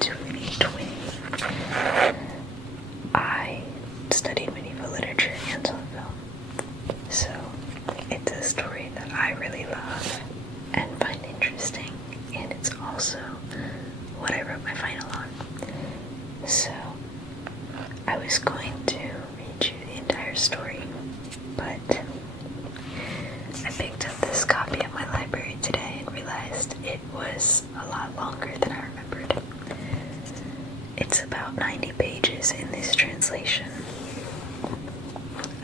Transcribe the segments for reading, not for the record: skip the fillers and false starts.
2020, I studied medieval literature and saw film. So it's a story that I really love and find interesting, and it's also what I wrote my final on. So I was going to read you the entire story, but I picked up this copy at my library today and realized it was a lot longer than I remembered. It's about 90 pages in this translation.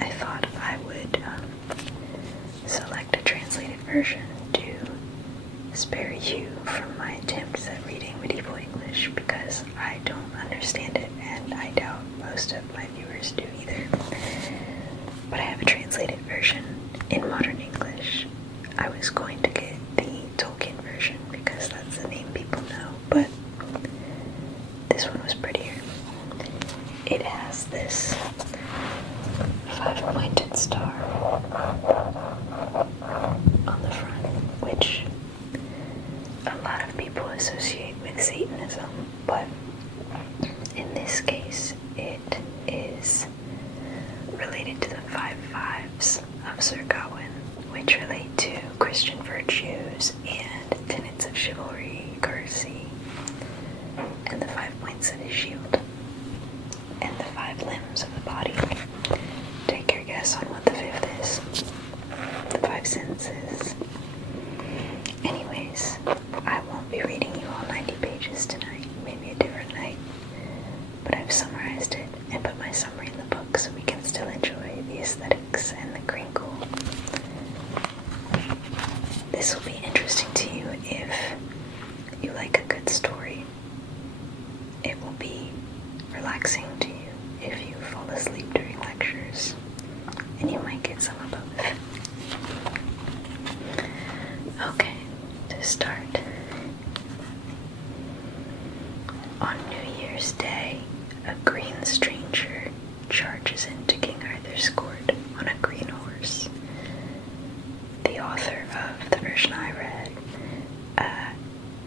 I thought I would select a translated version to spare you from my attempts at reading medieval English, because I don't understand it, and I doubt most of my viewers do either. But I have a translated version in modern English. I was going to get the Tolkien version because that's the name people know, but this one was prettier. It has this 5-pointed star on the front, which a lot of people associate with Satanism, but in this case it is related to the 5 Fives of Sir Gawain, which relate to Christian virtues and tenets of chivalry, courtesy, and the 5 points of his shield, and the 5 limbs of the body. Take your guess on what the 5th is. The 5 senses. Anyways, I won't be reading you all 90 pages tonight, maybe a different night, but I've summarized it and put my summary in the book so we can still enjoy the aesthetics and the crinkle. This will be interesting to you if you like a good story. It will be relaxing to you if you fall asleep during lectures, and you might get some of both. Okay, to start. On New Year's Day, a green stranger charges into King Arthur's court on a green horse. The author of the version I read,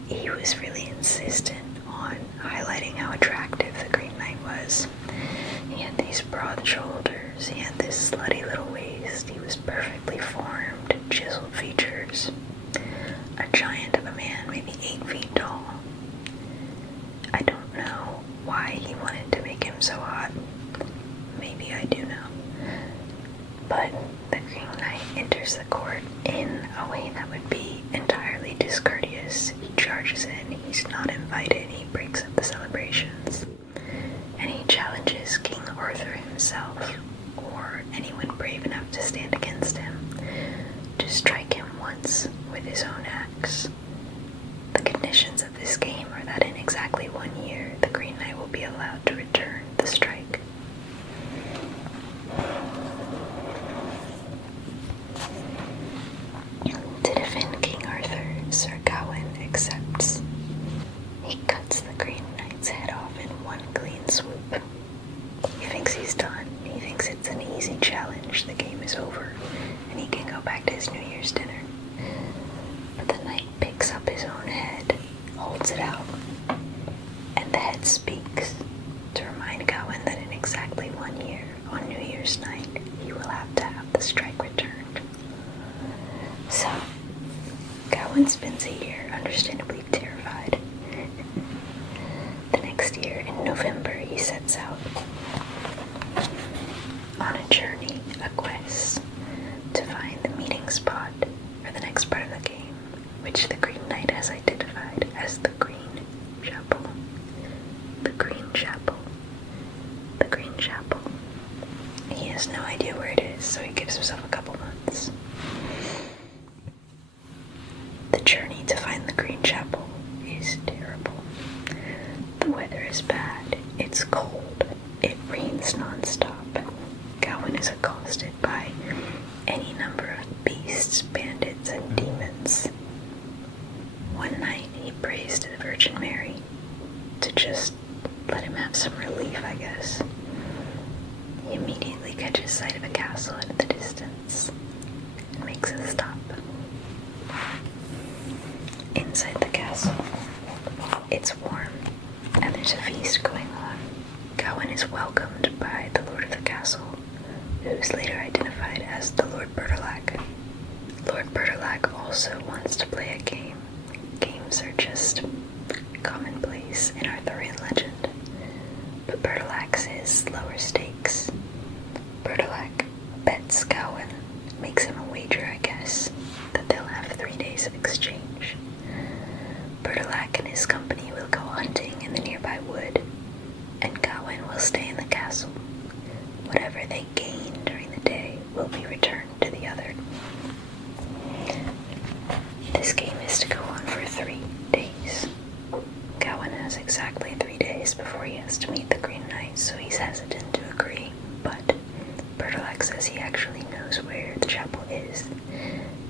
he was really insistent on highlighting how attractive the Green Knight was. He had these broad shoulders, he had this slutty little waist, he was perfectly formed, chiseled features, a giant of a man, maybe 8 feet tall. I don't know why he wanted to make him so hot. Maybe I do know. But the Green Knight enters the court in a way that would be entirely discourteous. He charges in, he's not invited, he breaks up the celebrations, and he challenges King Arthur himself, or anyone brave enough to stand against him, to strike him once with his own axe. The conditions of this game are that in exactly 1 year, the Green Knight will be allowed to return the strike. To defend King Arthur, Sir Gawain accepts. He cuts the Green Knight's head off in one clean swoop. He thinks he's done. He thinks it's an easy challenge. The game is over, and he can go back to his New Year's dinner. But the knight picks up his own head, holds it out, and the head speaks to remind Gawain that in exactly 1 year, on New Year's night, he will have to have the strike returned. So, Gawain spends a year understandably terrified. The next year, in November, he sets out on a journey, a quest, to find the meeting spot for the next part of the game, which the Green Knight has identified as the Green Chapel. The Green Chapel. The Green Chapel. He has no idea where it is, so he gives himself a couple months. The journey to find the Green Chapel is terrible. The weather is bad, it's cold, it rains nonstop. Gawain is accosted by any number of beasts, bandits, and demons. One night he prays to the Virgin Mary to just let him have some relief, I guess. He immediately catches sight of a castle in the distance and makes a stop. Inside the castle, it's warm there's a feast going on. Gawain is welcomed by the lord of the castle, who is later identified as the Lord Bertilac. Lord Bertilac also wants to play a game. Games are just commonplace in Arthurian legend, but Bertilac's is lower stakes. Bertilac bets Gawain, makes him a wager, I guess, that they'll have 3 days of exchange. Bertilac and his company will go hunting in the nearby wood, and Gawain will stay in the castle. Whatever they gain during the day will be returned to the other. This game is to go on for 3 days. Gawain has exactly 3 days before he has to meet the Green Knight, so he's hesitant to agree, but Bertilac says he actually knows where the chapel is,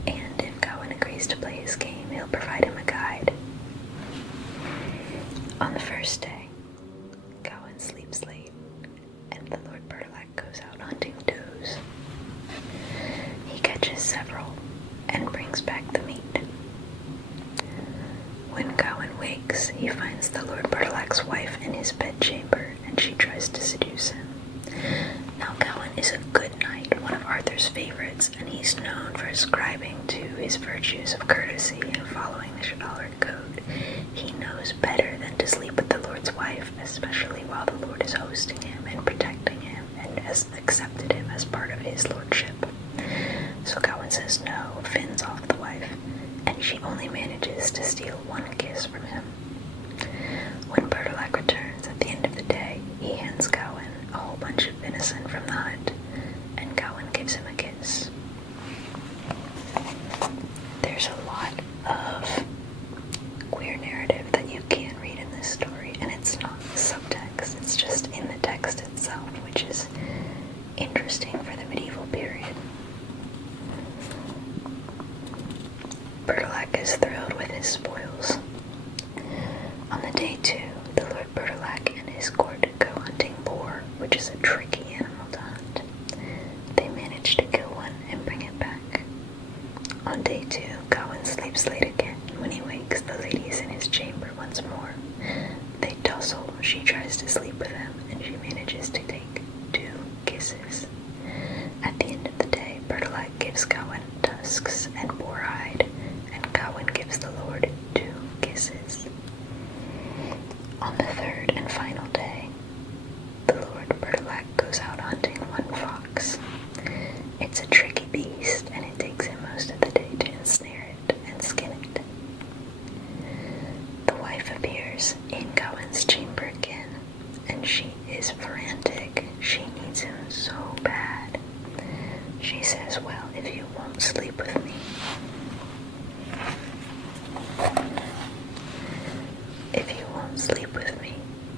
and if Gawain agrees to play his game, he'll provide him a guide. On the first day, Gawain sleeps late, and the Lord Bertilac goes out hunting does. He catches several and brings back the meat. When Gawain wakes, he finds the Lord Bertilac's wife in his bedchamber, and she tries to seduce him. Now Gawain is a good knight, one of Arthur's favorites, and he's known for ascribing to his virtues of courtesy and following the chivalric code. He knows better than to sleep with the Lord's wife, especially while the Lord is hosting him and protecting him, and has accepted him as part of his lordship. So Gawain says no, fins off the wife, and she only manages to steal 1 kiss from him. When Bertilac returns at the end of the day, he hands Gawain a whole bunch of venison from the hunt, and Gawain gives him a kiss. There's a lot of queer narrative that you can read in this story, and it's not subtext, it's just in the text itself, which is interesting for the medieval period. Bertilac is thrilled with his spoils. On the day 2, the Lord Bertilac and his court go hunting boar, which is a tricky animal to hunt. They manage to kill one and bring it back. On day 2, Gawain sleeps late again. When he wakes, the lady is in his chamber once more. They tussle. She tries to sleep with him, and she manages to take 2 kisses. At the end of the day, Bertilac gives Gawain tusks and boar hide, and Gawain gives the Lord 2 kisses. On the 3rd and final day, the Lord Bertilac goes out hunting 1 fox. It's a tricky beast, and it takes him most of the day to ensnare it and skin it. The wife appears in Gawain's chamber again, and she is frantic. She needs him so bad. She says, well, if you won't sleep with me,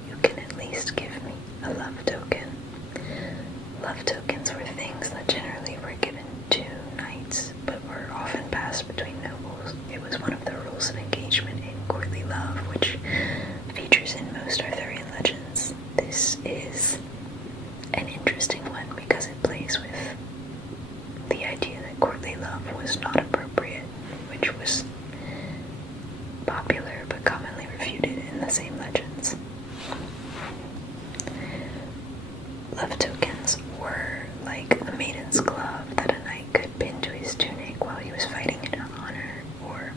you can at least give me a love token. Love tokens were things that generally were given to knights, but were often passed between nobles. It was one of the rules of engagement in courtly love, which features in most Arthurian legends. This is an interesting one because it plays with the idea that courtly love was not appropriate, which was popular but commonly refuted in the same legends. Love tokens were like a maiden's glove that a knight could pin to his tunic while he was fighting in honor, or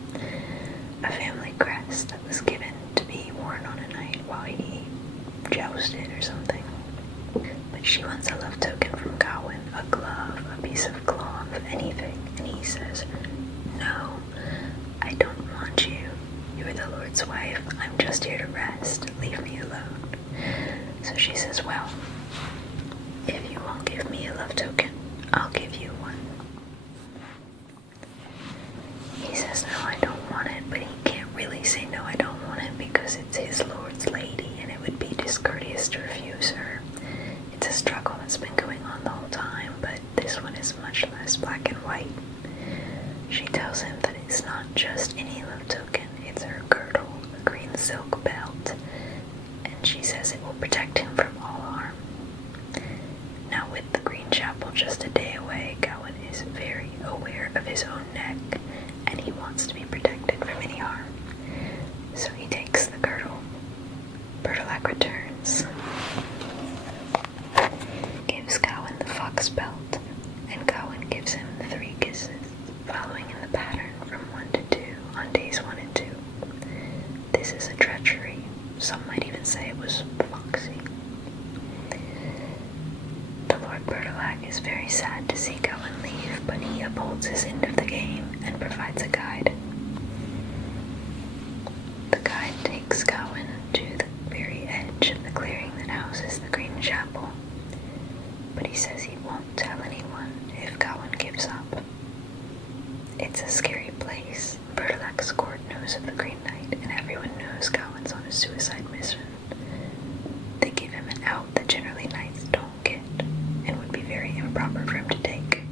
a family crest that was given to be worn on a knight while he jousted or something. But she wants a love token from Gawain, a glove, a piece of cloth, anything, and he says, no, I don't want you. You're the Lord's wife. I'm just here to rest. Leave me alone. So she says, well, if you won't give me a love token, I'll give you one. He says, no, I don't want it, but he can't really say, no, I don't want it, because it's his Lord's lady, and it would be discourteous to refuse her. It's a struggle that's been going on the whole time, but this one is much less black and white. She tells him that it's not just any love token, it's her girdle, a green silk belt, and she says it will protect him from all harm. Now with the Green Chapel Bertolac returns, gives Gawain the fox belt, and Gawain gives him 3 kisses, following in the pattern from 1 to 2 on days 1 and 2. This is a treachery. Some might even say it was foxy. The Lord Bertolac is very sad to see Gawain leave, but he upholds his end of the game and provides a guide. The guide takes Gawain to the very edge of the clearing that houses the Green Chapel, but he says he won't tell anyone if Gawain gives up. It's a scary place. Bertolac's court knows of the Green Knight, and everyone knows Gawain's on a suicide mission. They give him an out that generally knights don't get, and would be very improper for him to take.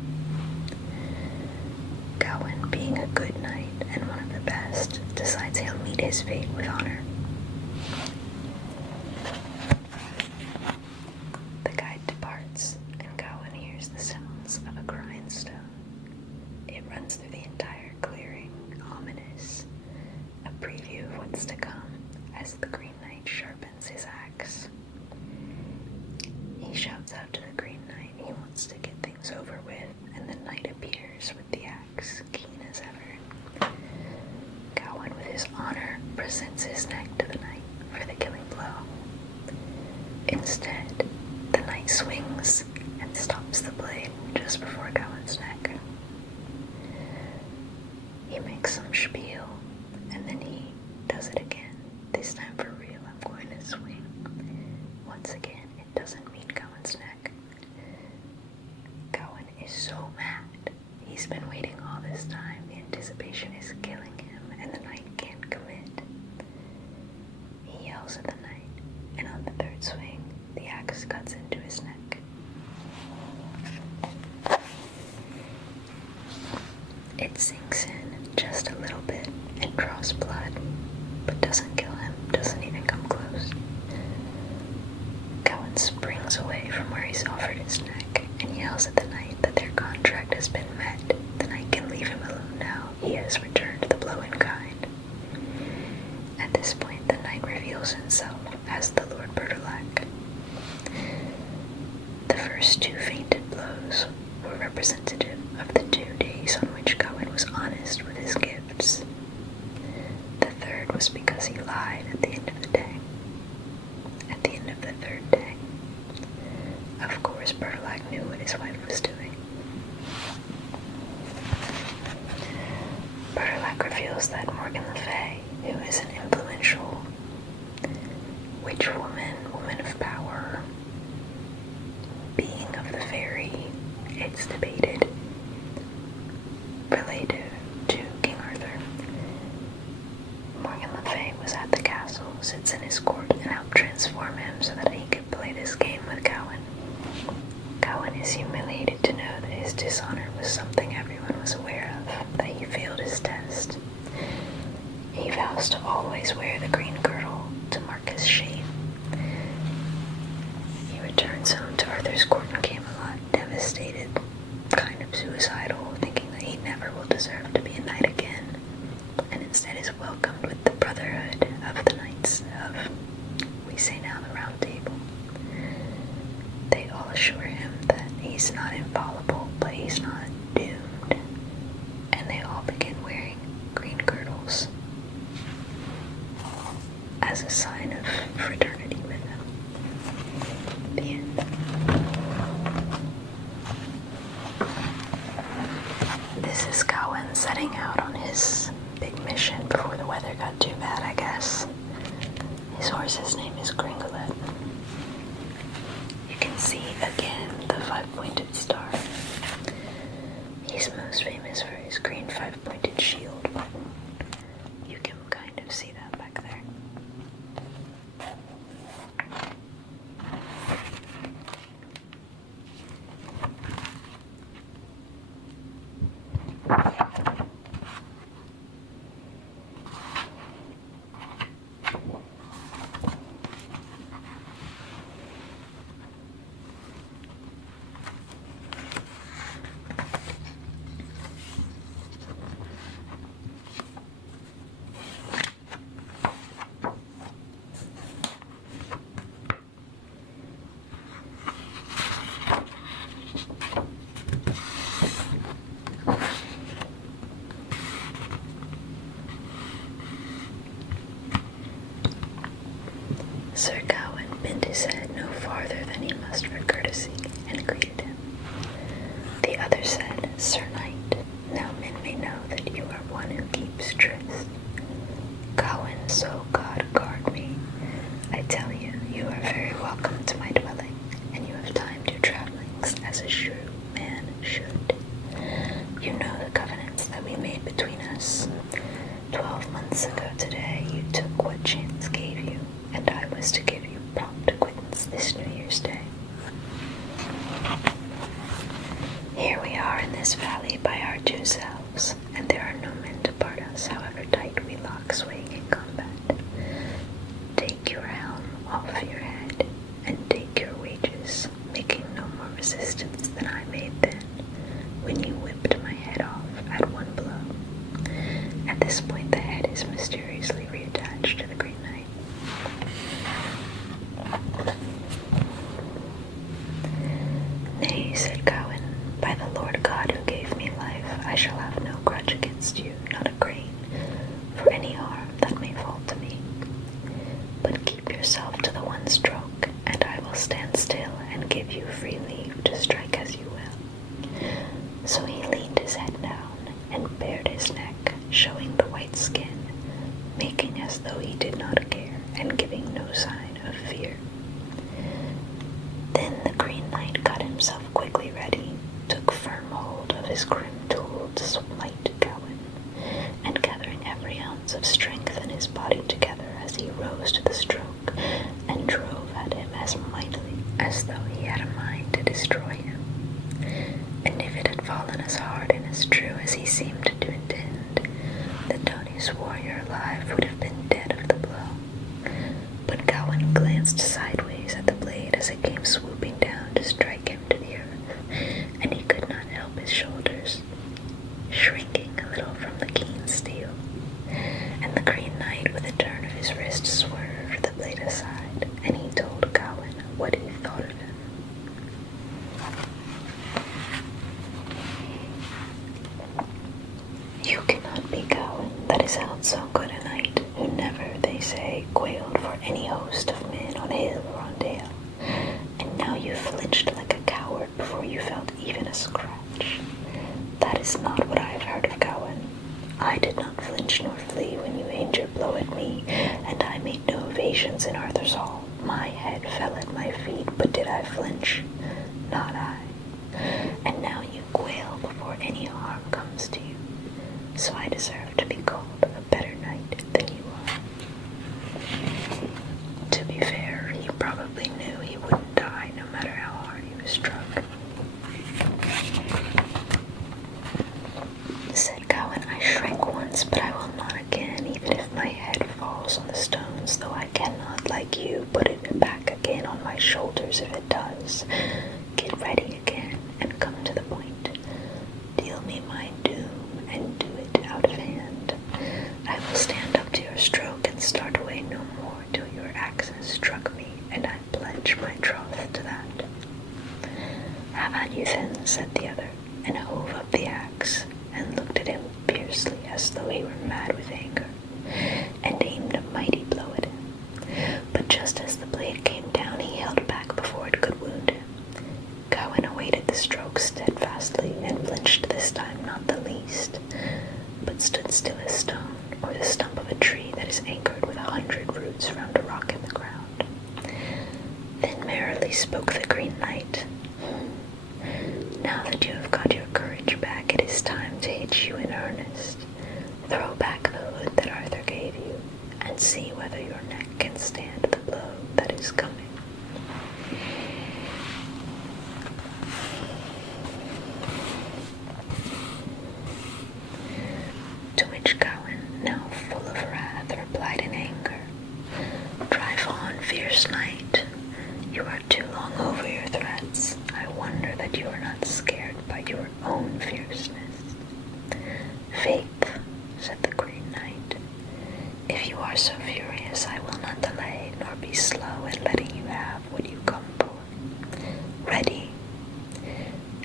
Gawain, being a good knight and one of the best, decides he'll meet his fate with honor. The guide departs, and Gawain hears the sounds of a grindstone. It runs through the entire clearing, ominous, a preview of what's to come as the Green Knight sharpens his axe. He shouts out to the Green Knight he wants to get things over with, and the knight appears with the axe, keen as ever. Gawain, with his honor, presents his neck to the knight for the killing blow. Instead, the knight swings and stops the blade just before Gawain's neck. He makes some spiel, and then he does it again. This time for real, I'm going to swing. Once again, it doesn't meet Gawain's neck. Gawain is so mad. He's been waiting all this time. The anticipation is killing him, and the knight can't commit. He yells at the knight, and on the 3rd swing, the axe cuts into his neck. It sinks in just a little bit and draws blood, but doesn't kill him, doesn't even come close. Gawain springs away from where he's offered his neck and yells at the knight that their contract has been met. The knight can leave him alone now. He has returned the blow in kind. At this point, the knight reveals himself as the Lord Bertolac. The first 2 fainted blows were representative of the 2 days on which Gawain was honest with his gifts. The 3rd was because he lied at the end of the day. At the end of the 3rd day, of course, Bertolac knew what his wife was doing. Bertolac reveals that Morgan Le Fay, who is an influential witch woman, woman of power, being of the fairy, it's debated, related to King Arthur. Morgan Le Fay was at the castle, sits in his court, and helped transform him so that he could play this game with Gawain. Gawain is humiliated to know that his dishonor was something everyone was aware of, that he failed his test. He vows to always wear the green girdle to mark his shame. He returns home to Arthur's court in Camelot, devastated, kind of suicidal, thinking that he never will deserve to be a knight again, and instead is welcomed with the brotherhood of the knights of, we say now, the Round Table. They all assure him that he's not infallible, but he's not doomed, and they all begin wearing green girdles as a sign of fraternity with him. The end. This is Gawain setting out on his big mission before the weather got too bad, I guess. His horse's name is Gringolet. You can see again the 5-pointed star. He's most famous for his green 5-pointed shield, but you can kind of see that back there. Sir Gawain bent his head no farther than he must for courtesy, and greeted him. The other said, Sir Knight, now men may know that you are one who keeps tryst. Gawain, so God guard me, I tell you, you are very welcome to my dwelling, and you have timed your travellings as a shrewd man should. You know the covenants that we made between us. 12 months ago today you took what chance gave you, and I was to give you prompt acquittance this New Year's Day. Here we are in this valley by our two selves, and there are no men to part us, however tight we lock swaying in combat. Take your helm off your head, and take your wages, making no more resistance than I made then, when you whipped my head off at one blow. At this point the head is mysteriously reattached to the Green Knight. Nay, said Gawain, by the Lord God who gave me life, I shall have no grudge against you, not a grain, for any harm that may fall to me. But keep yourself to the one stroke, and I will stand still and give you free leave to strike as you will. So he leaned his head down and bared his neck, showing the white skin, making as though he did not care, and giving no sign of fear. Then the Green Knight got himself quickly ready, took firm hold of his grim tool to smite Gawain, and gathering every ounce of strength in his body together as he rose to the stroke, and drove at him as mightily as though he had a mind to destroy him. And if it had fallen as hard and as true as he seemed to intend, the doughtiest warrior alive would have been dead of the blow. But Gawain glanced sideways at the blade as it came swooping down to strike him to the earth, and he could not help his shoulders shrinking a little from the keen steel. And the Green Knight, with a turn of his wrist, swerved the blade aside, and he told Gawain what he thought of him. You cannot be Gawain that is held so good a knight, who never, they say, quailed for any host of men on hill or on dale, and now you flinched like a coward before you felt even a scratch. That is not what I have heard of Gawain. I did not flinch nor flee when you aimed your blow at me, and I made no evasions in Arthur's hall. My head fell at my feet, but did I flinch? Not I. And now you quail before any harm comes to you. So I deserve to be called a better knight than you are. To be fair, he probably knew he wouldn't die no matter how hard he was struck. Said Gawain, I shrank once, but I will not again, even if my head falls on the stones, though I cannot, like you, put it back again on my shoulders if it does. Get ready again, and come to the point. Deal me my doom, and do it out of hand. I will stand up to your stroke, and start away no more till your axe has struck me, and I pledge my troth to that. Have at you then, said the other, and hove up the axe, and looked at him fiercely as though he were mad with anger, and aimed a mighty blow at him. But just as the blade came down, he held back before it could wound him. Gawain awaited the stroke steadfastly, and flinched this time not the least, but stood still as stone, or the stump of a tree that is anchored with 100 roots round a rock in the ground. Then merrily spoke the Green Knight. Now that you have got your courage back, it is time to hit you in earnest. Throw back the hood that Arthur gave you, and see whether your neck can stand the blow that is coming. To which Gawain, now full of wrath, replied in anger, Drive on, fierce knight. You are too long over your threats. I wonder that you are not scared by your own fierceness. Faith, said the Green Knight, if you are so furious, I will not delay, nor be slow in letting you have what you come for. Ready.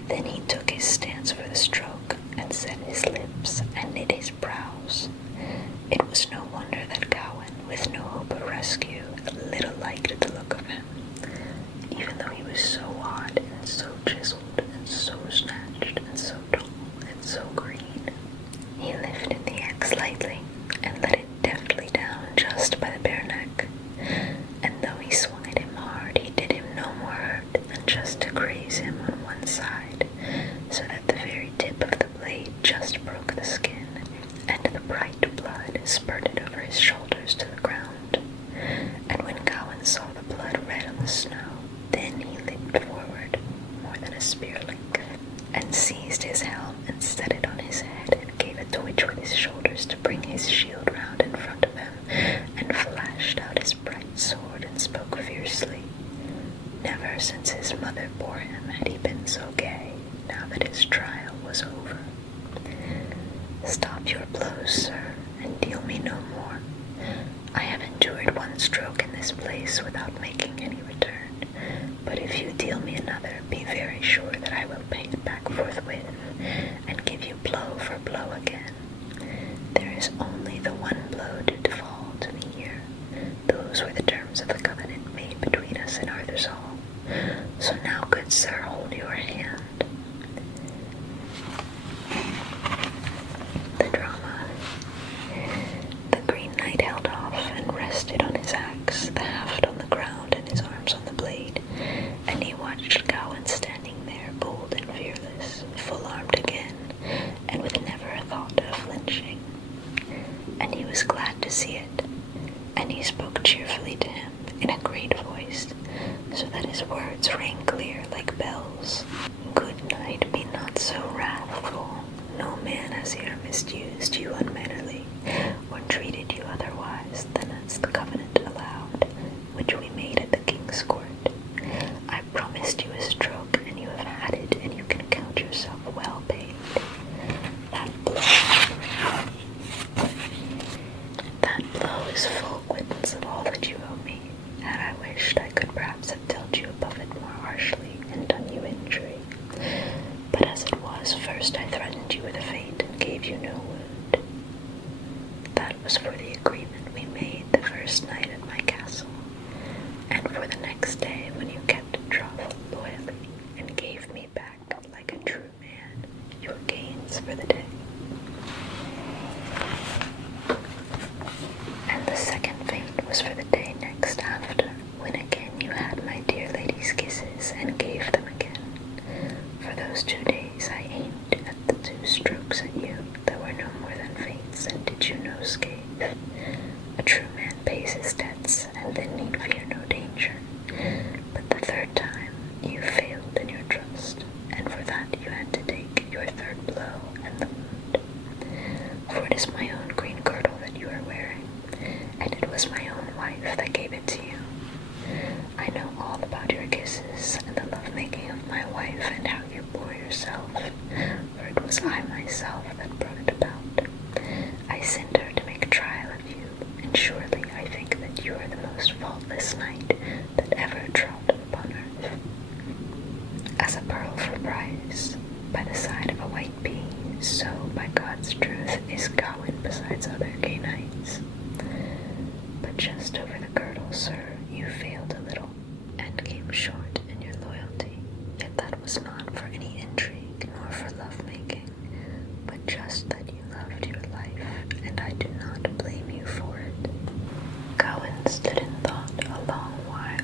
Then he took his stance for the stroke, and set his lips, and knit his brows. It was no wonder that Gawain, with no hope of rescue, little liked without making any return. But if you deal me another, be very sure that I will pay it back forthwith, and give you blow for blow again. There is only the one blow to fall to me here. Those were the terms of the covenant made between us in Arthur's Hall. So now, good sir, hold your hand. The drama. The Green Knight held off and rested on his axe, the haft on the ground and his arms on the blade, and he watched Gawain standing there, bold and fearless, full armed again, and with never a thought of flinching. And he was glad to see it, and he spoke cheerfully to him in a great voice, so that his words rang clear like bells. Good knight, be not so wrathful. No man has here misused you unmannerly, or treated you otherwise than as the covenant allowed, which we made at the king's court. I promised you a stroke, and you have had it, and you can count yourself well paid. That blow is full quittance of all that you owe me. Had I wished, I could perhaps have dealt you above it more harshly, and done you injury. But as it was, first I threatened you with a fate, and gave you no wound. That was for the agreement we made the first night at my castle, and for the next day when you kept troth loyally, and gave me back, like a true man, your gains for the day. And the second fate was for the day next after, when again you had my dear lady's kisses, and gave them again. For those 2 days I aimed at the 2 strokes at you, that were no more than feints, and did you no scathe. A true man pays his debts, and then need fear no danger. But the 3rd time you failed in your trust, and for that you had to take your 3rd blow and the wound. For it is my own green girdle that you are wearing, and it was my own wife that gave it to you. I know all about your kisses, and the love-making of my wife, and how you bore yourself, for it was I myself that brought it about. I sent her to make trial of you, and surely I think that you are the most faultless knight that ever trod upon earth. As a pearl for price, by the side of a white bee, so, by God's truth, is Gawain besides other gay knights. But just over the girdle, sir, you failed a little, and came short in your loyalty. Yet that was not for any intrigue, nor for love-making, but just that you loved your life, and I do not blame you for it. Gawain stood in thought a long while,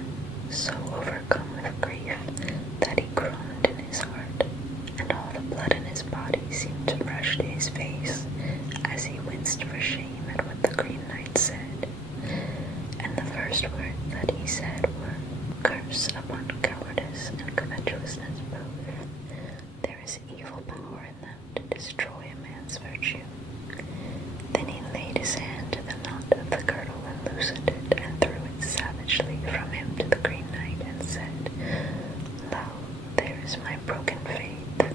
so overcome with grief that he groaned in his heart, and all the blood in his body seemed to rush to his face, as he winced for shame at what the Green Knight said. And the first words that he said were, "Curse upon cowardice and covetousness both. There is evil power in them to destroy a man's virtue." Then he laid his hand to the knot of the girdle and loosened it, and threw it savagely from him to the Green Knight, and said, "Lo, there is my broken faith.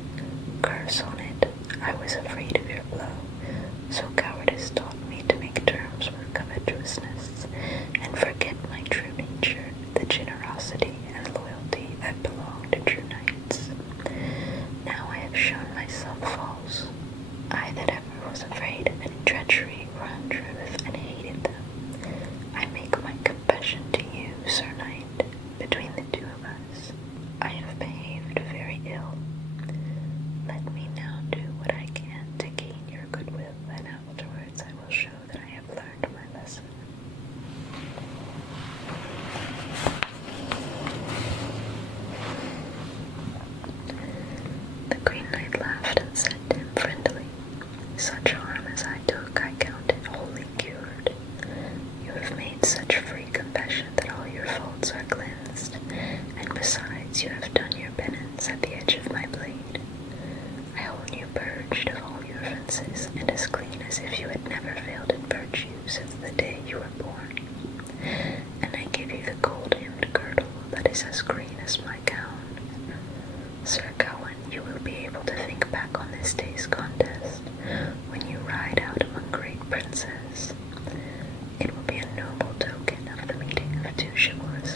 Curse on it. I was afraid of your blow, so cowardice taught me to make terms with covetousness, and forget my true nature, the generosity and loyalty that belong to true knights. Now I have shown myself false, I that ever was afraid of any treachery or untruth, and hated them. I make my confession to you, Sir Knight, between the 2 of us. I have behaved very ill. Let me now do what I can to gain your goodwill, and afterwards I will show that I have learned my lesson." The Green Knight laughed and said to him friendly, "Such harm as I took I count it wholly cured. You have made such free confession that all your faults are cleansed, and besides you have done your penance at the edge of my blade. I hold you purged of all your offenses, and as clean as if you had never failed in virtue since the day you were born. And I give you the gold-hemmed girdle that is as green as my gown. Sir Gawain, you will be able to think back on this day's contest when you ride out among great princes. It will be a noble token of the meeting of 2 chivalrous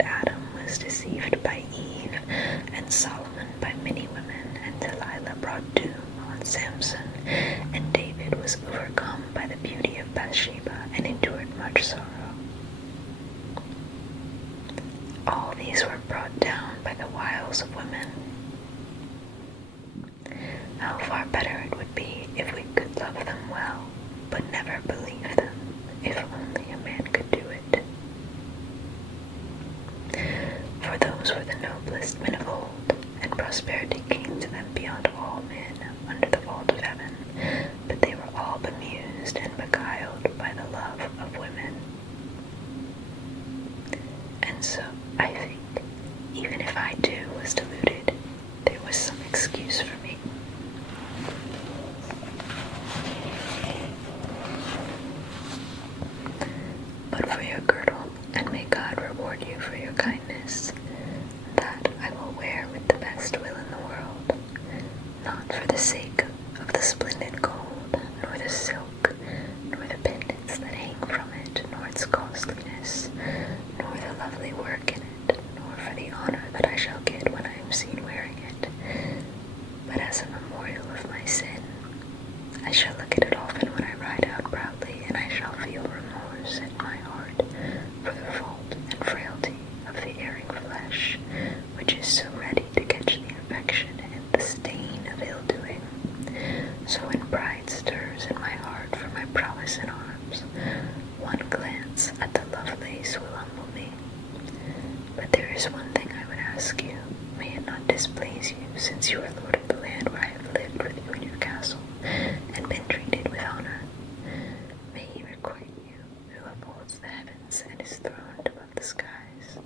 that Adam was deceived by Eve, and Solomon by many women, and Delilah brought doom on Samson, and David was overcome by the beauty of Bathsheba, and endured much sorrow. All these were brought down by the wiles of women. How far better it would be if we could love them well, but never believe them, if only a man could do it. For those were the noblest men of old, and prosperity came to them beyond all men under the vault of heaven, but they were all bemused and beguiled by the love of women. And so, I think, even if I too was deluded, there was some excuse for me. But for your girdle, and may God reward you for your kindness, that I will wear with the best will in the world, not for the sake of the splendid gold, nor the silk, nor the pendants that hang from it, nor its costliness, nor the lovely work in it, nor for the honor that I shall get when I am seen wearing it, but as a memorial of my sin. I shall look at it often when I ride out proudly, and I shall feel remorse in my heart for the fault and frailty of the erring flesh, which is so ready to catch the infection and the stain of ill-doing. So when pride stirs in my heart for my prowess in arms, one glance at the Lovelace will humble me. But there is one thing I would ask you. May it not displease you, since you are lord of the land where I have lived with you in your castle, and been treated with honor. May he requite you, who upholds the heavens and is throned above the skies.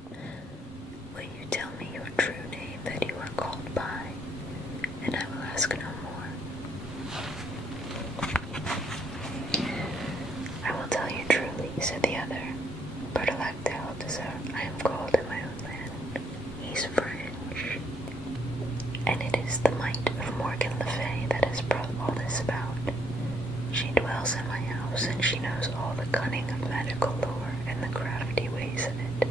Will you tell me your true name that you are called by, and I will ask no more. I will tell you truly, said the other. Bertelactel deserve I am called in my own land. He's French. And it is the might of Morgan Le Fay that has brought all this about. She dwells in my house, and she knows all the cunning of magical lore and the crafty ways of it,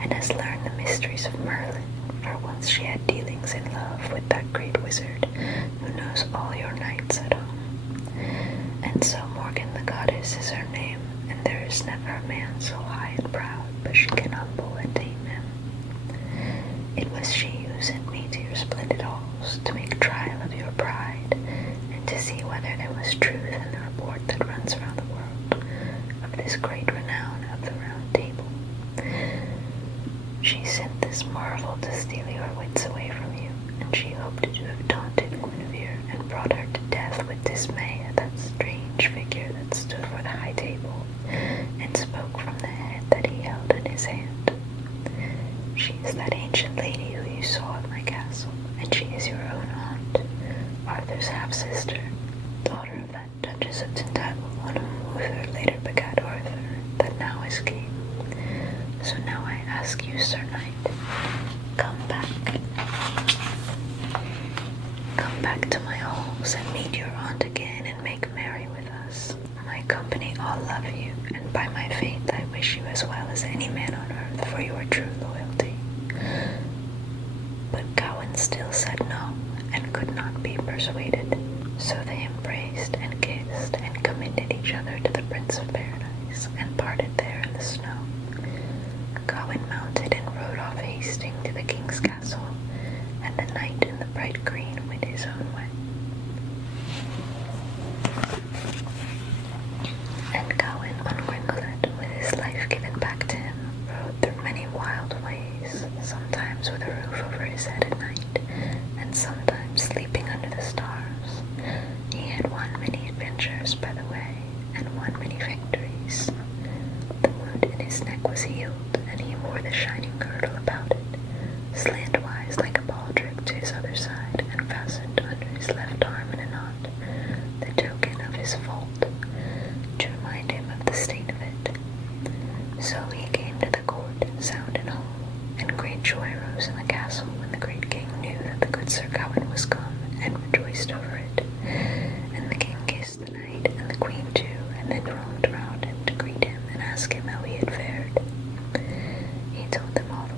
and has learned the mysteries of Merlin, for once she had dealings in love with that great wizard, who knows all your knights at home. And so Morgan the goddess is her name, and there is never a man so high and proud, but she can humble and tame him. It was she who sent me to your splendid halls, to make trial of your pride, and to see whether there was truth in the report that runs around the world, of this great renown of the Round Table. She sent this marvel to steal your wits away from you, and she hoped to have taunted Guinevere, and brought her to death with dismay at that strange figure that stood for the high table, and spoke from the head that he held in his hand. She is that ancient lady who you saw at my castle, and she is your own aunt, Arthur's half-sister, daughter of that Duchess of Tintagel, on whom Uther later begat Arthur, that now is king. So now I ask you, Sir Knight, come back. Come back to my halls, and meet your aunt again, and make merry with us. My company all love you, and by my faith I wish you as well as any man on earth for your true loyalty. But Gawain still said no, and could not be persuaded. So they embraced and kissed, and commended each other to the Prince of Paradise, and parted there in the snow. Gawain mounted and rode off hasting to the king's castle, and the knight in the bright green went his own way. And Gawain on Gringolet, with his life given back to him, rode through many wild ways, sometimes with a roof over his head at night, and sometimes sleeping under the stars. He had won many adventures by the way, and won many victories. The wound in his neck was healed, and he wore the shining girdle about it, slantwise like a baldric to his other side, and fastened under his left arm in a knot, the token of his fault, to remind him of the stain of it. So he came to the court, sound and whole, and great joy rose in the castle when the great king knew that the good Sir Gawain was come, and rejoiced over it. And the king kissed the knight, and the queen too, and then roamed round him to greet him, and ask him how he had fared. He told them all the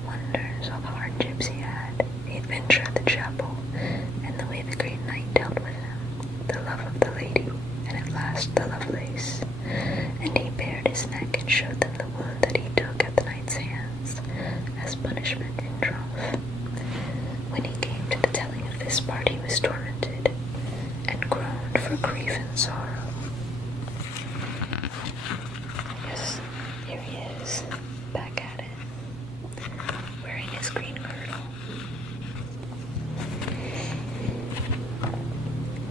as punishment in troth. When he came to the telling of this part, he was tormented, and groaned for grief and sorrow. Yes, here he is, back at it, wearing his green girdle.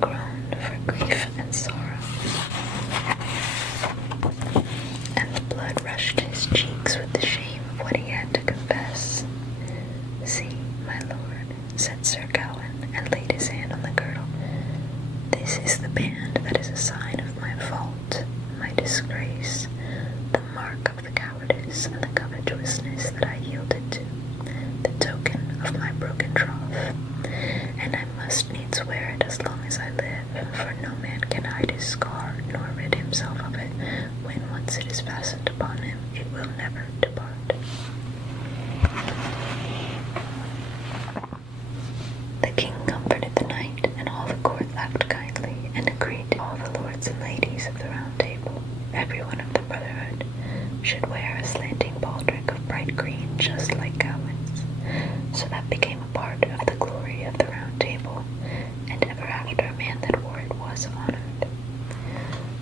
Groaned for grief and sorrow, and the blood rushed to his cheeks with the shame of what he had to confess. See, my lord, said Sir Gawain, and laid his hand on the girdle. This is the band that is a sign of my fault, my disgrace, the mark of the cowardice and the covetousness that I yielded to, the token of my broken troth. And I must needs wear it as long as I live, for no man can hide his scar, nor rid himself of it. When once it is fastened upon him, it will never depart. The king comforted the knight, and all the court laughed kindly, and agreed to all the lords and ladies of the Round Table, every one of the brotherhood, should wear a slanting baldric of bright green, just like Gawain's. So that became a part of the glory of the Round Table, and ever after a man that wore it was honored.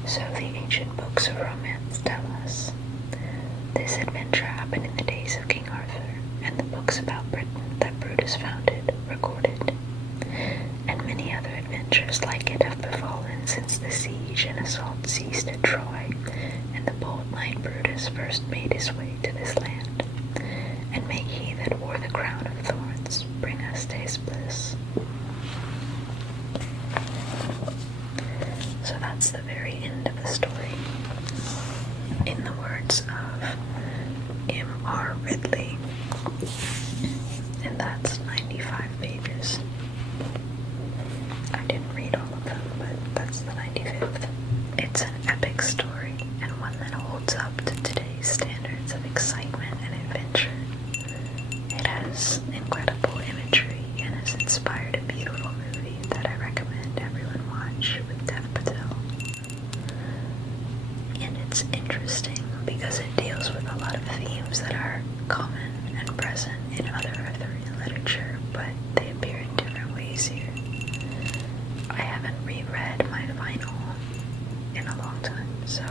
So the ancient books of romance tell us. This adventure happened in the days of King Arthur, and the books about Britain that Brutus founded recorded. And many other adventures like it have befallen since the siege and assault ceased at Troy, and the bold knight Brutus first made his way to this land. And may he that wore the crown of thorns bring us to his bliss. So that's the very end of the story. In the words of M.R. Ridley, and that's 95 pages. I didn't read all of them, but that's the 95th. It's an epic story, and one that holds up to today's standards of excitement and adventure. It has incredible imagery and has inspired a beautiful movie that I recommend everyone watch with Dev Patel. And it's interesting because it deals with a lot of themes that are common and present in other Arthurian literature, but they appear in different ways here. I haven't reread my final in a long time, so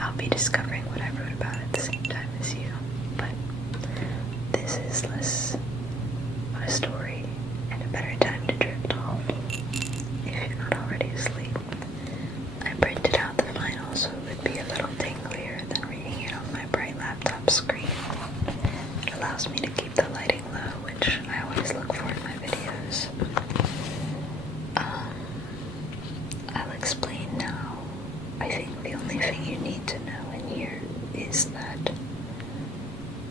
I'll be discovering what I wrote about at the same time as you, but this is less of a story and a better time to drift off if you're not already asleep. I printed out the final so it would be a little tinglier than reading it on my bright laptop screen. It allows me to keep the lighting low, which I always look for in my videos. I'll explain now. I think the only thing you need to know in here is that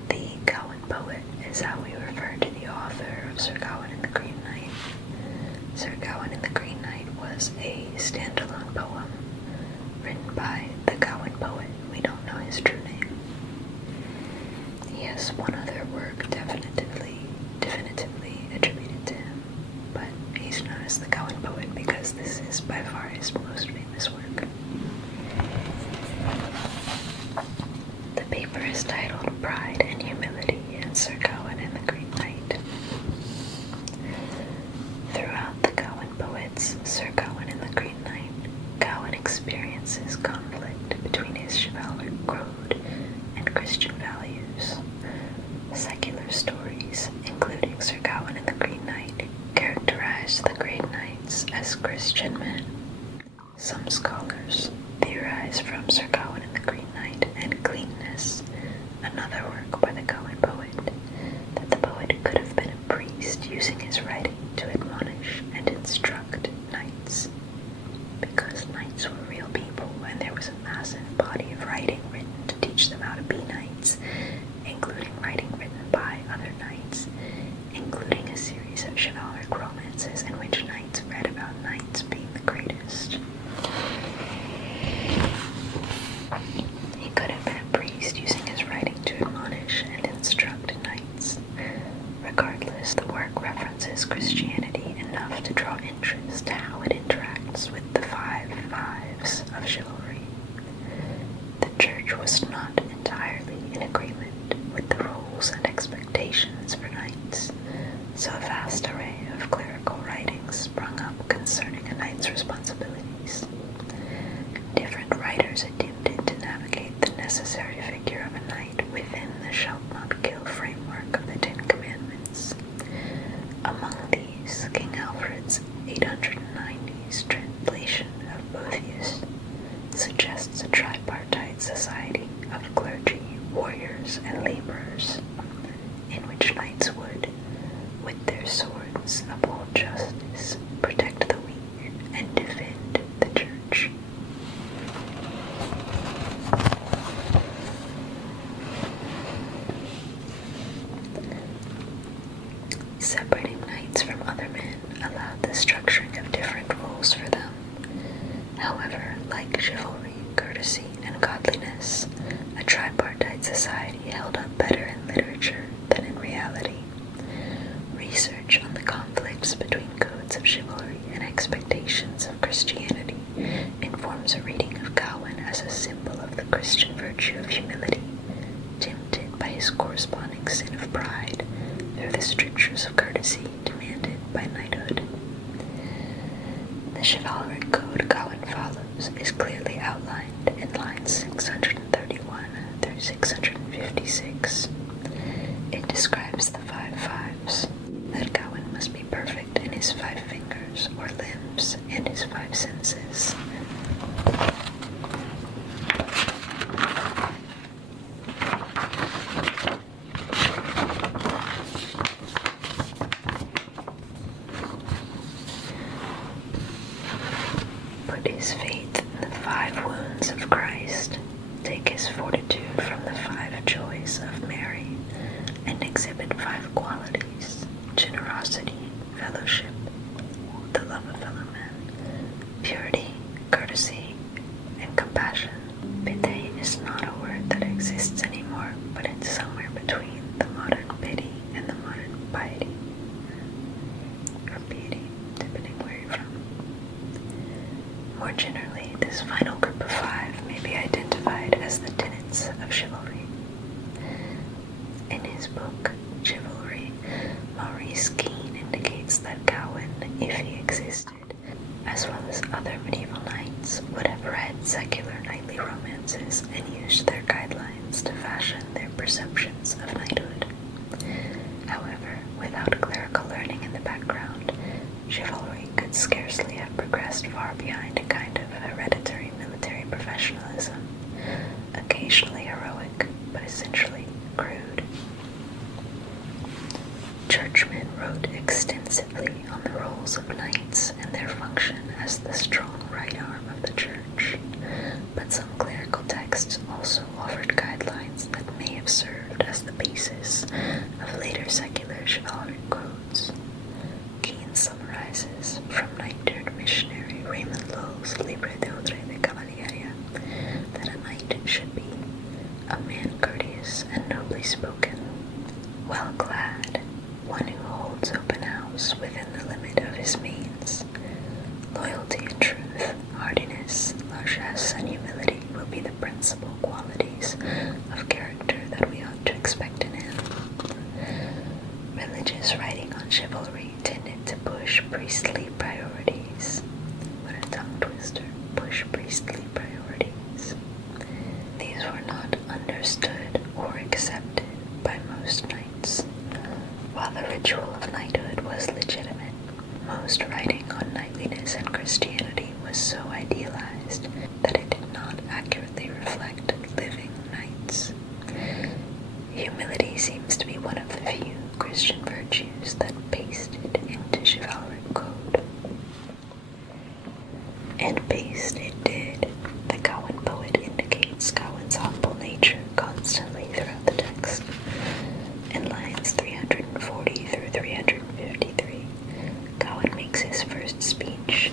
the Gawain poet is how we refer to the author of Sir Gawain and the Green Knight. Sir Gawain and the Green Knight was a standalone poem written by the Gawain poet. We don't know his true name. He has one other work definitively attributed to him, but he's known as the Gawain poet because this is by far his most famous work. The paper is titled Pride and Humility in Sir Gawain and the Green Knight. rules and expectations for knights, so a vast array of clerical writings sprung up concerning a knight's responsibilities. Different writers attempted to navigate the necessary figure of a knight within the shalt not kill framework of the Ten Commandments. Among these, King Alfred's 890s translation of Boethius suggests a tripartite society of clergy, warriors, and laborers, in which knights would, with their swords, uphold justice, protect the weak, and defend the church. Separating knights from other men allowed the structuring of different roles for them. However, like chivalry, courtesy, and godliness, a tripartite society held up better in literature than in reality. Research on the conflicts between codes of chivalry and expectations of Christianity informs a reading of Gawain as a symbol of the Christian virtue of humility, tempted by his corresponding sin of pride through the strictures of courtesy demanded by knighthood. The chivalric code Gawain follows is clearly outlined in lines 631 through 656. It describes the 5 fives, that Gawain must be perfect in his 5 fingers or limbs and his 5 senses. Put his faith in the 5 wounds of Christ, take his fortitude from the 5 joys of Mary, and exhibit 5 qualities: generosity, fellowship, the love of fellow men, purity, courtesy, and compassion. Pity is not a word that exists anymore, but it's somewhere between the modern pity and the modern piety, or piety, depending where you're from. More generally, this final group of 5 may be identified as the tenets of chivalry. In his book, Chivalry, Maurice Keene indicates that Gawain, if he existed, as well as other medieval knights, would have read secular knightly romances and used their guidelines to fashion their perceptions of knighthood. However, without clerical learning in the background, chivalry could scarcely have progressed far behind a kind of hereditary military professionalism, occasionally heroic, but essentially crude. Churchmen wrote extensively on the roles of knights and their function as the strong right arm of the church, but some clerical texts also offered guidelines that may have served as the basis of later secular chivalric codes. Keene summarizes from knight-turned missionary Raymond Lowell's Libre de Ordre de Cavalleria that a knight should be a man courteous and nobly spoken, well-clad, one who holds open house within the limit of his means. Loyalty and truth, hardiness, largesse, and humility will be the principal qualities of character that we ought to expect in him. Religious writing on chivalry tended to push priestly priorities. What a tongue twister, push priestly priorities. These were not understood or accepted by most knights. While the ritual of knighthood was legitimate, most writing on knightliness and Christianity was so idealized that it did not accurately reflect living knights. Humility seems to be one of the few Christian virtues that pasted into chivalric code. And paste it did. The Gawain poet indicates Gawain's humble nature constantly throughout the text. In lines 340 through 353, Gawain makes his first speech,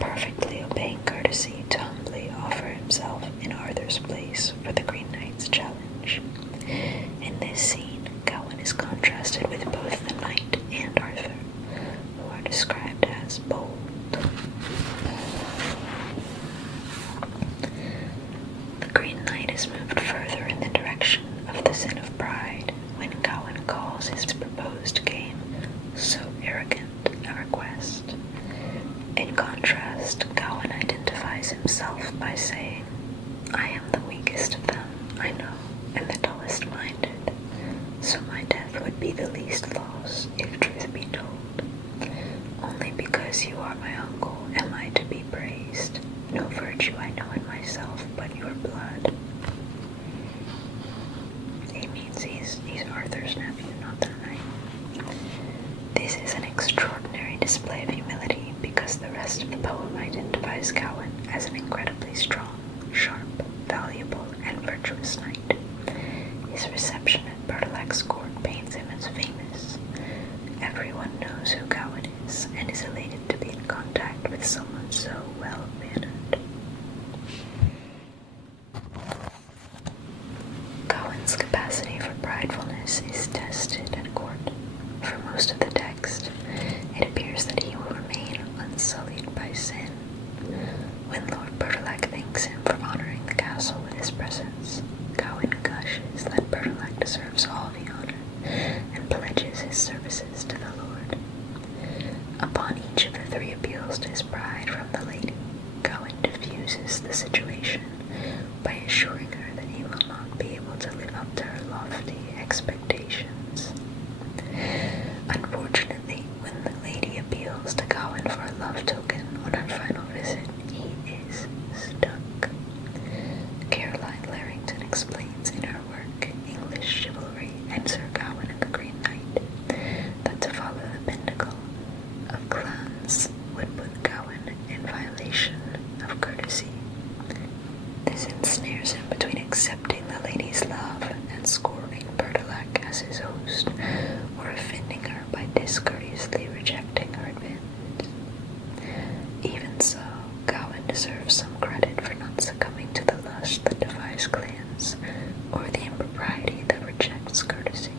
perfectly obeying courtesy to humbly offer himself in Arthur's place for the Green Knight's challenge. In this scene, Gawain is contrasted with both the knight and Arthur, who are described as bold. The Green Knight is moved further in the direction of the sin of pride when life would be the least loss, if truth be told. Only because you are my uncle am I to be praised. No virtue I know in myself but your blood. He means he's Arthur's nephew, not the knight. This is an extraordinary display of humility because the rest of the poem identifies Gawain as an incredibly strong, sharp, valuable, and virtuous knight. His reception at Bertilac's court paints him as famous. Everyone knows who Gawain is and is elated to be in contact with someone so well-mannered. Gawain's capacity for pridefulness is tested at court. For most of the text, it appears that he will remain unsullied by sin. When Lord Bertilac thanks him for honoring the castle with his presence, Gawain gushes that Bertilac deserves all the honor and pledges his services to the Lord. Upon each of the three appeals to his pride from the lady, Gawain diffuses the situation by assuring her that he will not be able to live up to her lofty expectations. Unfortunately, when the lady appeals to Gawain for a love token on her final visit, he is stuck. Caroline Larrington explains in her work, English Chivalry and Sir Gawain and the Green Knight, that to follow the pinnacle of clans would put Gawain in violation of courtesy. This ensnares him between accepting the lady's love and scorning Bertilac as his host, or offending her by discourteously rejecting her advances. Even so, Gawain deserves some credit for not succumbing to the lust that defies clans, or the impropriety that rejects courtesy.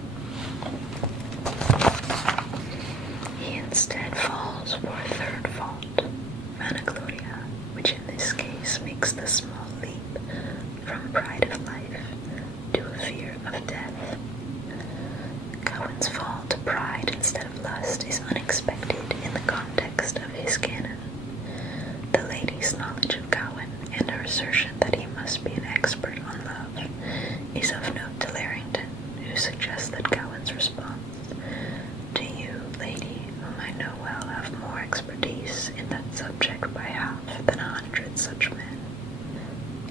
He instead falls for a third fault, vanagloria, which in this case makes the small leap from pride of life to a fear of death. Gawain's fall to pride instead of lust is unexpected in the context of his canon. The lady's knowledge of Gawain and her assertion that he must be an expert on love is of note to Larrington, who suggests that Gawain's response, "To you, lady, whom I know well, have more expertise in that subject by half than 100 such men,"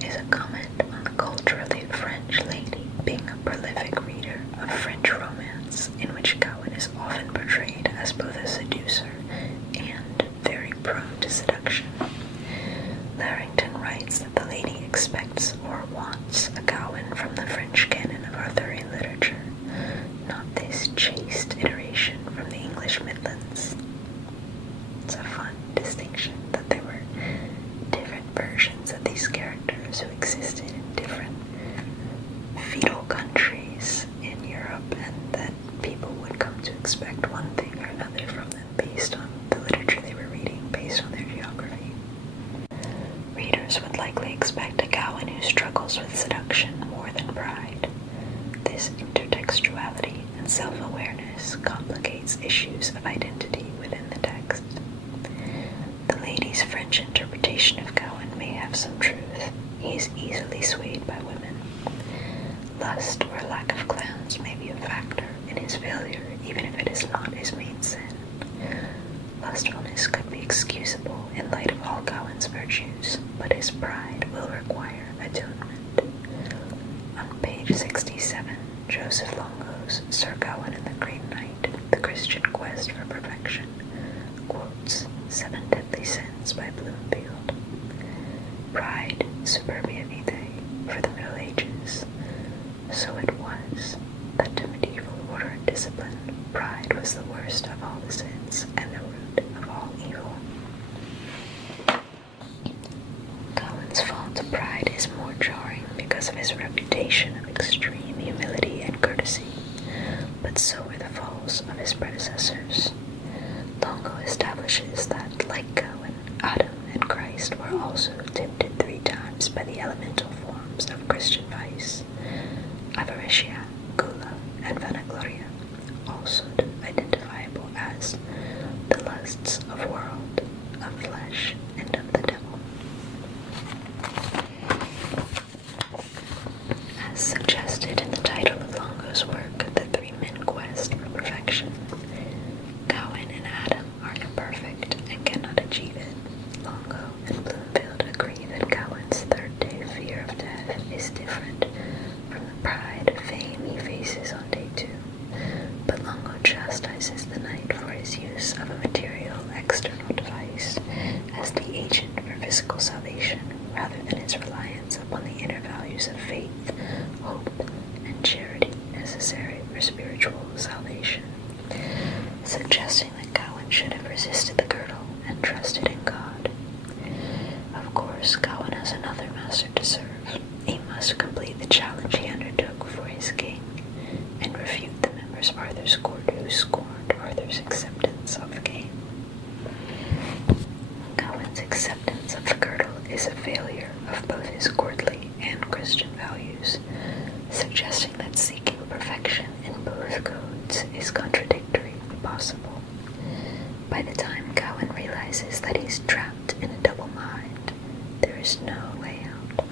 is a comment on the culturally French lady being a prolific reader of French romance, in which Gawain is often portrayed as both a seducer and very prone to seduction. Larrington writes that the lady expects or wants a Gawain from the French canon of Arthurian literature, not this chaste iteration from the English Midlands. It's a fun distinction that there were different versions of these characters who existed in different feudal countries in Europe, and that people would come to expect one thing or another from them based on the literature they were reading, based on their geography. Readers would likely expect a Gawain who struggles with seduction more than pride. This intertextuality and self-awareness complicates issues of identity within the text. The lady's French interpretation of Gawain may have some truth. He is easily swayed by women. Lust or lack of clans may be a factor in his failure, even if it is not his main sin. Lustfulness could be excusable in light of all Gawain's virtues, but his pride will require atonement. On page 67, Joseph Longo's Sir Gawain and the Green Knight, The Christian Quest for Perfection, quotes 7 Deadly Sins by Bloomfield. Pride, superbia vitae, for the Middle Ages. So it was that to medieval order and discipline, pride was the worst of all the sins and the root of all evil. Gawain's fall to pride is more jarring because of his reputation of extreme humility and courtesy, but so were the falls of his predecessors. Longo establishes that, like Gawain, Adam and Christ were also tempted 3 times by the elemental forms of Christian vice, avaritia, gula, and vanagloria, also identifiable as the lusts of world, of flesh, and of the devil. As suggested in the title of Longo's work, The 3 Men Quest others Arthur scored who scorned Arthur's acceptance of the game. Gawain's acceptance of the girdle is a failure of both his courtly and Christian values, suggesting that seeking perfection in both codes is contradictory but possible. By the time Gawain realizes that he's trapped in a double mind, there is no way out.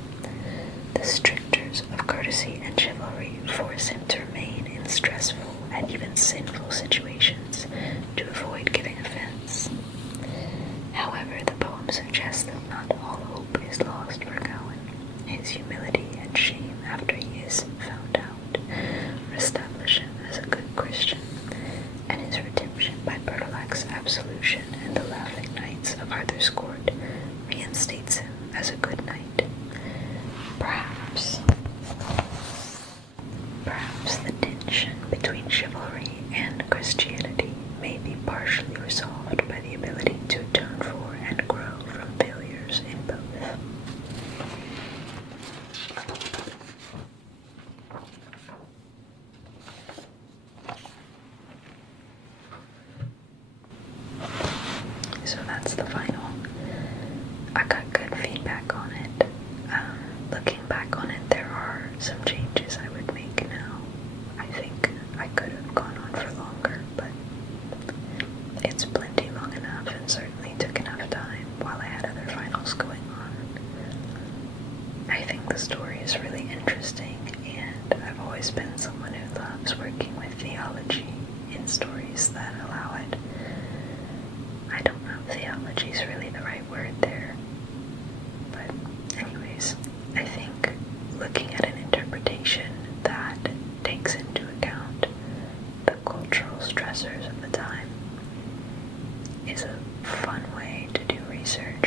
The strictures of courtesy and chivalry force him to remain in stressful and even sinful situations to avoid giving offense. However, the poem suggests that not all hope is lost for Gawain. His humility and shame after he is found out establish him as a good Christian, and his redemption by Bertilac's absolution and the laughing knights of Arthur's court reinstates him as a good knight. Perhaps the tension between chivalry and Christianity may be partially resolved by the ability to atone for and grow from failures in both. So that's the final. I got good feedback on it. Looking back on it, there are some changes I would make now. I think I could have gone on for longer, but it's plenty long enough and certainly took enough time while I had other finals going on. I think the story is really interesting, and I've always been someone who loves working with theology in stories that allow it. I don't know if theology is really the right word there, but anyways, I think looking at an interpretation that takes into account the cultural stressors of the time is a fun way to do research